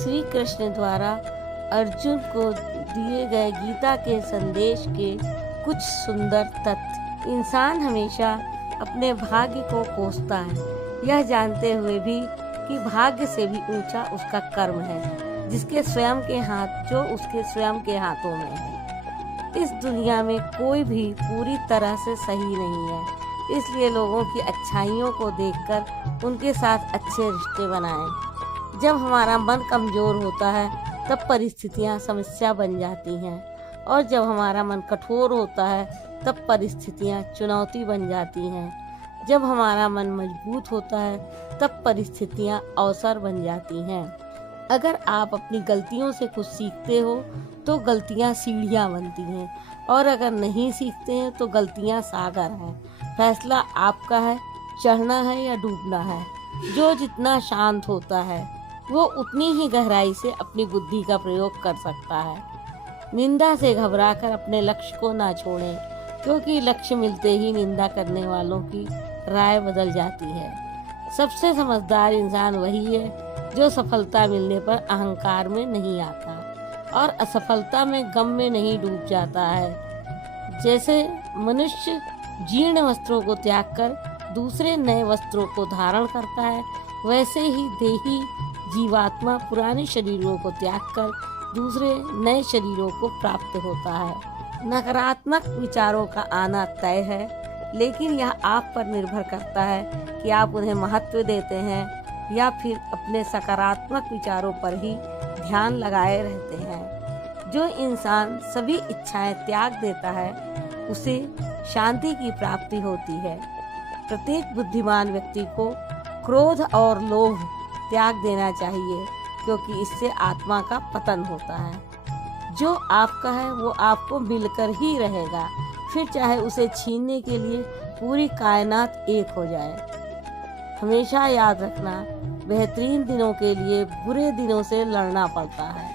श्री कृष्ण द्वारा अर्जुन को दिए गए गीता के संदेश के कुछ सुंदर तथ्य। इंसान हमेशा अपने भाग्य को कोसता है, यह जानते हुए भी कि भाग्य से भी ऊंचा उसका कर्म है, जिसके स्वयं के हाथ जो उसके स्वयं के हाथों में है। इस दुनिया में कोई भी पूरी तरह से सही नहीं है, इसलिए लोगों की अच्छाइयों को देखकर उनके साथ अच्छे रिश्ते बनाएं। जब हमारा मन कमजोर होता है तब परिस्थितियां समस्या बन जाती हैं, और जब हमारा मन कठोर होता है तब परिस्थितियां चुनौती बन जाती हैं। जब हमारा मन मजबूत होता है तब परिस्थितियां अवसर बन जाती हैं। अगर आप अपनी गलतियों से कुछ सीखते हो तो गलतियां सीढ़ियां बनती हैं, और अगर नहीं सीखते हैं तो गलतियां सागर हैं। फैसला आपका है, चढ़ना है या डूबना है। जो जितना शांत होता है वो उतनी ही गहराई से अपनी बुद्धि का प्रयोग कर सकता है। निंदा से घबराकर अपने लक्ष्य को ना छोड़ें, क्योंकि लक्ष्य मिलते ही निंदा करने वालों की राय बदल जाती है। सबसे समझदार इंसान वही है जो सफलता मिलने पर अहंकार में नहीं आता और असफलता में गम में नहीं डूब जाता है। जैसे मनुष्य जीर्ण वस्त्रों को त्याग कर दूसरे नए वस्त्रों को धारण करता है, वैसे ही देही जीवात्मा पुराने शरीरों को त्याग कर दूसरे नए शरीरों को प्राप्त होता है। नकारात्मक विचारों का आना तय है, लेकिन यह आप पर निर्भर करता है कि आप उन्हें महत्व देते हैं या फिर अपने सकारात्मक विचारों पर ही ध्यान लगाए रहते हैं। जो इंसान सभी इच्छाएं त्याग देता है उसे शांति की प्राप्ति होती है। प्रत्येक बुद्धिमान व्यक्ति को क्रोध और लोभ त्याग देना चाहिए, क्योंकि इससे आत्मा का पतन होता है। जो आपका है वो आपको मिलकर ही रहेगा, फिर चाहे उसे छीनने के लिए पूरी कायनात एक हो जाए। हमेशा याद रखना, बेहतरीन दिनों के लिए बुरे दिनों से लड़ना पड़ता है।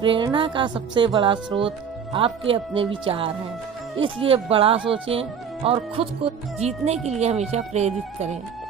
प्रेरणा का सबसे बड़ा स्रोत आपके अपने विचार हैं, इसलिए बड़ा सोचें और खुद को जीतने के लिए हमेशा प्रेरित करें।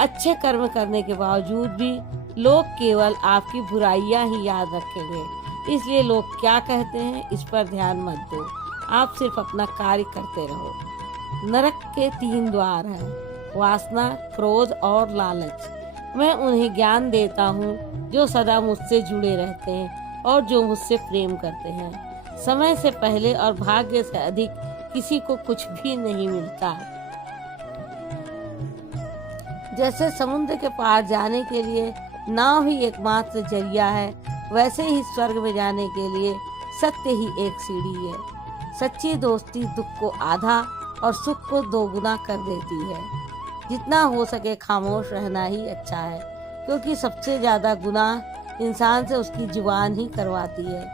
अच्छे कर्म करने के बावजूद भी लोग केवल आपकी बुराइयां ही याद रखेंगे, इसलिए लोग क्या कहते हैं इस पर ध्यान मत दो। आप सिर्फ अपना कार्य करते रहो। नरक के 3 द्वार हैं, वासना, क्रोध और लालच। मैं उन्हें ज्ञान देता हूँ जो सदा मुझसे जुड़े रहते हैं और जो मुझसे प्रेम करते हैं। समय से पहले और भाग्य से अधिक किसी को कुछ भी नहीं मिलता। जैसे समुद्र के पार जाने के लिए नाव ही एकमात्र जरिया है, वैसे ही स्वर्ग में जाने के लिए सत्य ही एक सीढ़ी है। सच्ची दोस्ती दुख को आधा और सुख को 2 गुना कर देती है। जितना हो सके खामोश रहना ही अच्छा है, क्योंकि सबसे ज्यादा गुनाह इंसान से उसकी जुबान ही करवाती है।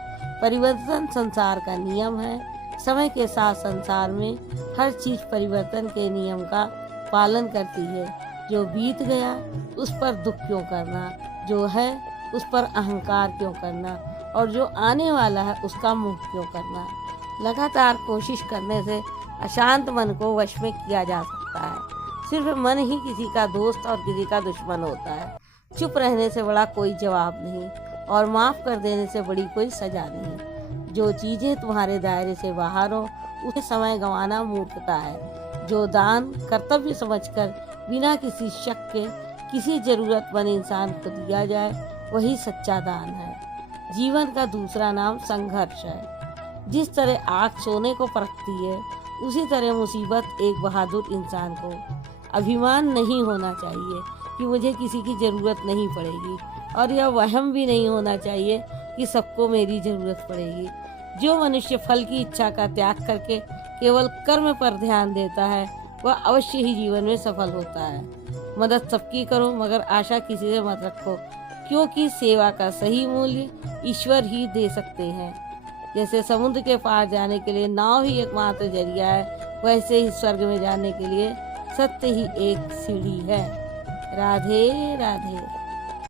परिवर्तन संसार का नियम है। समय के साथ संसार में हर चीज परिवर्तन के नियम का पालन करती है। जो बीत गया उस पर दुख क्यों करना, जो है उस पर अहंकार क्यों करना, और जो आने वाला है उसका मुंह क्यों करना। लगातार कोशिश करने से अशांत मन को वश में किया जा सकता है। सिर्फ मन ही किसी का दोस्त और किसी का दुश्मन होता है। चुप रहने से बड़ा कोई जवाब नहीं, और माफ कर देने से बड़ी कोई सजा नहीं। जो चीजें तुम्हारे दायरे से बाहर हो उसे समय गंवाना मूर्खता है। जो दान कर्तव्य समझकर बिना किसी शक के किसी जरूरतमंद इंसान को दिया जाए वही सच्चा दान है। जीवन का दूसरा नाम संघर्ष है। जिस तरह आग सोने को परखती है, उसी तरह मुसीबत एक बहादुर इंसान को। अभिमान नहीं होना चाहिए कि मुझे किसी की जरूरत नहीं पड़ेगी, और यह वहम भी नहीं होना चाहिए कि सबको मेरी जरूरत पड़ेगी। जो मनुष्य फल की इच्छा का त्याग करके केवल कर्म पर ध्यान देता है वह अवश्य ही जीवन में सफल होता है। मदद सबकी करो, मगर आशा किसी से मत रखो, क्योंकि सेवा का सही मूल्य ईश्वर ही दे सकते हैं। जैसे समुद्र के पार जाने के लिए नाव ही एकमात्र जरिया है, वैसे ही स्वर्ग में जाने के लिए सत्य ही एक सीढ़ी है। राधे राधे।